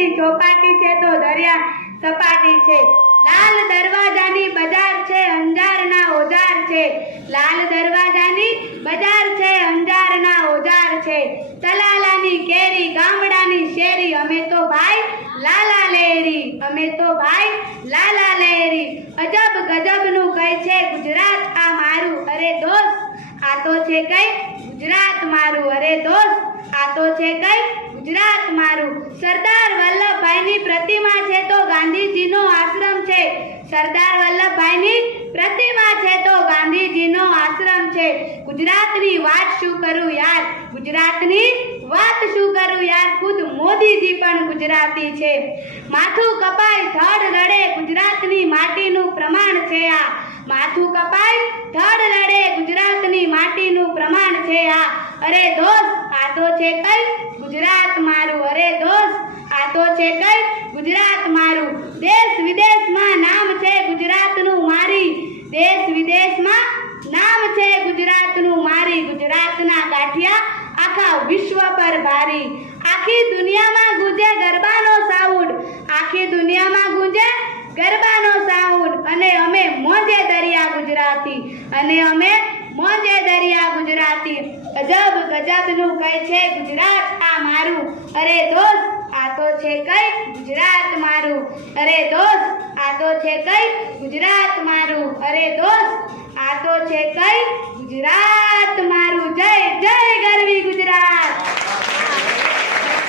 ની ચોપાટી છે તો દરિયા સપાટી છે। લાલ દરવાજાની બજાર છે અંજારના ઓજાર છે। લાલ દરવાજાની બજાર છે અંજારના ઓજાર છે। તલાલાની કેરી ગામડાની શેરી અમે તો ભાઈ લાલા લેરી, અમે તો ભાઈ લાલા લેરી। અજબ ગજબનું કહે છે ગુજરાત આ મારું, અરે દોસ્ત આ તો છે કઈ ગુજરાત મારું, અરે દોસ્ત આ તો છે કઈ ગુજરાત મારું। સરદાર વલ્લભભાઈની પ્રતિમા છે તો ગાંધીજીનો આશ્રમ છે। સરદાર વલ્લભભાઈની પ્રતિમા છે તો ગાંધીજીનો આશ્રમ છે। ગુજરાતની વાત શું કરું યાર, ગુજરાતની વાત શું કરું યાર, ખુદ મોદીજી પણ ગુજરાતી છે। માથું કપાય ધડ લડે ગુજરાતની માટીનું પ્રમાણ છે આ, માથું કપાય ધડ લડે ગુજરાતની માટીનું પ્રમાણ છે આ। અરે દોસ્ત આ તો છે કઈ ગુજરાત મારું, અરે દોસ્ત આ તો છે કઈ ગુજરાત મારું। દેશ વિદેશમાં નામ છે ગુજરાતનું મારી, દેશ વિદેશમાં નામ છે ગુજરાતનું મારી। ગુજરાતના ગાંઠિયા આખા વિશ્વ પર ભારી। આખી દુનિયામાં ગુંજે ગરબાનો સાઉન્ડ, આખી દુનિયામાં ગુંજે ગરબાનો સાઉન્ડ। અને અમે મોજે દરિયા ગુજરાતી, અને અમે મોજે દરિયા ગુજરાતી। અજબ ગજબનું કહે છે ગુજરાત આ મારું, અરે દોસ્ત આ તો છે કઈ ગુજરાત મારું, અરે દોસ્ત આ તો છે કઈ ગુજરાત મારું, અરે દોસ્ત આ તો છે કઈ ગુજરાત મારું। જય જય ગરવી ગુજરાત।